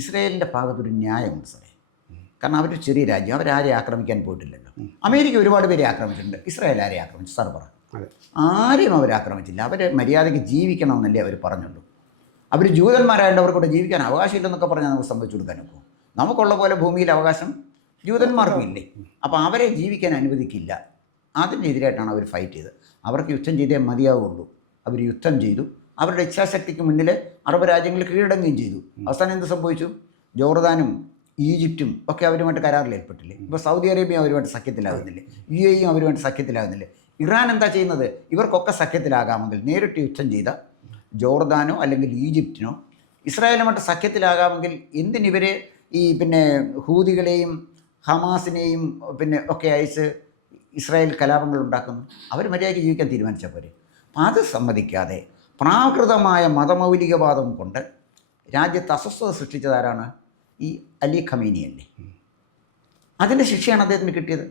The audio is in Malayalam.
ഇസ്രായേലിൻ്റെ ഭാഗത്തൊരു ന്യായമുണ്ട് സാറേ. കാരണം അവരൊരു ചെറിയ രാജ്യം, അവരാരെ ആക്രമിക്കാൻ പോയിട്ടില്ലല്ലോ. അമേരിക്ക ഒരുപാട് പേരെ ആക്രമിച്ചിട്ടുണ്ട്, ഇസ്രായേൽ ആരെ ആക്രമിച്ചു? സാർ പറ. ആരെയും അവർ ആക്രമിച്ചില്ല. അവർ മര്യാദയ്ക്ക് ജീവിക്കണമെന്നല്ലേ അവർ പറഞ്ഞുള്ളൂ. അവർ ജൂതന്മാരായതുകൊണ്ട് അവർക്കൂടെ ജീവിക്കാൻ അവകാശമില്ലെന്നൊക്കെ പറഞ്ഞാൽ നമുക്ക് സംഭവിച്ചു കൊടുക്കാൻ ഒക്കും. നമുക്കുള്ള പോലെ ഭൂമിയിൽ അവകാശം ജൂതന്മാർക്കും ഇല്ലേ? അപ്പോൾ അവരെ ജീവിക്കാൻ അനുവദിക്കില്ല. അതിനെതിരായിട്ടാണ് അവർ ഫൈറ്റ് ചെയ്തത്. അവർക്ക് യുദ്ധം ചെയ്തേ മതിയാവുള്ളൂ. അവർ യുദ്ധം ചെയ്തു. അവരുടെ ഇച്ഛാശക്തിക്ക് മുന്നിൽ അറബ് രാജ്യങ്ങൾ കീഴടങ്ങുകയും ചെയ്തു. അവസാനം എന്ത് സംഭവിച്ചു? ജോർദാനും ഈജിപ്തും ഒക്കെ അവരുമായിട്ട് കരാറിൽ ഏർപ്പെട്ടില്ലേ? ഇപ്പോൾ സൗദി അറേബ്യ അവരുമായിട്ട് സഖ്യത്തിലാകുന്നില്ലേ? UAE അവരുമായിട്ട് സഖ്യത്തിലാകുന്നില്ലേ? ഇറാൻ എന്താ ചെയ്യുന്നത്? ഇവർക്കൊക്കെ സഖ്യത്തിലാകാമെങ്കിൽ നേരിട്ട് യുദ്ധം ചെയ്ത ജോർദാനോ അല്ലെങ്കിൽ ഈജിപ്തിനോ ഇസ്രായേലുമായിട്ട് സഖ്യത്തിലാകാമെങ്കിൽ എന്തിനിവർ ഈ ഹൂതികളെയും ഹമാസിനെയും ഒക്കെ അയച്ച് ഇസ്രായേൽ കലാപങ്ങൾ ഉണ്ടാക്കുന്നു? അവർ മര്യാദയ്ക്ക് ജീവിക്കാൻ തീരുമാനിച്ചാൽ പോരെ. അപ്പം അത് സമ്മതിക്കാതെ പ്രാകൃതമായ മതമൗലികവാദം കൊണ്ട് രാജ്യത്ത് അസ്വസ്ഥത സൃഷ്ടിച്ചതാരാണ്? ഈ അലി ഖമീനി അല്ലേ? അതിൻ്റെ ശിക്ഷയാണ് അദ്ദേഹത്തിന് കിട്ടിയത്.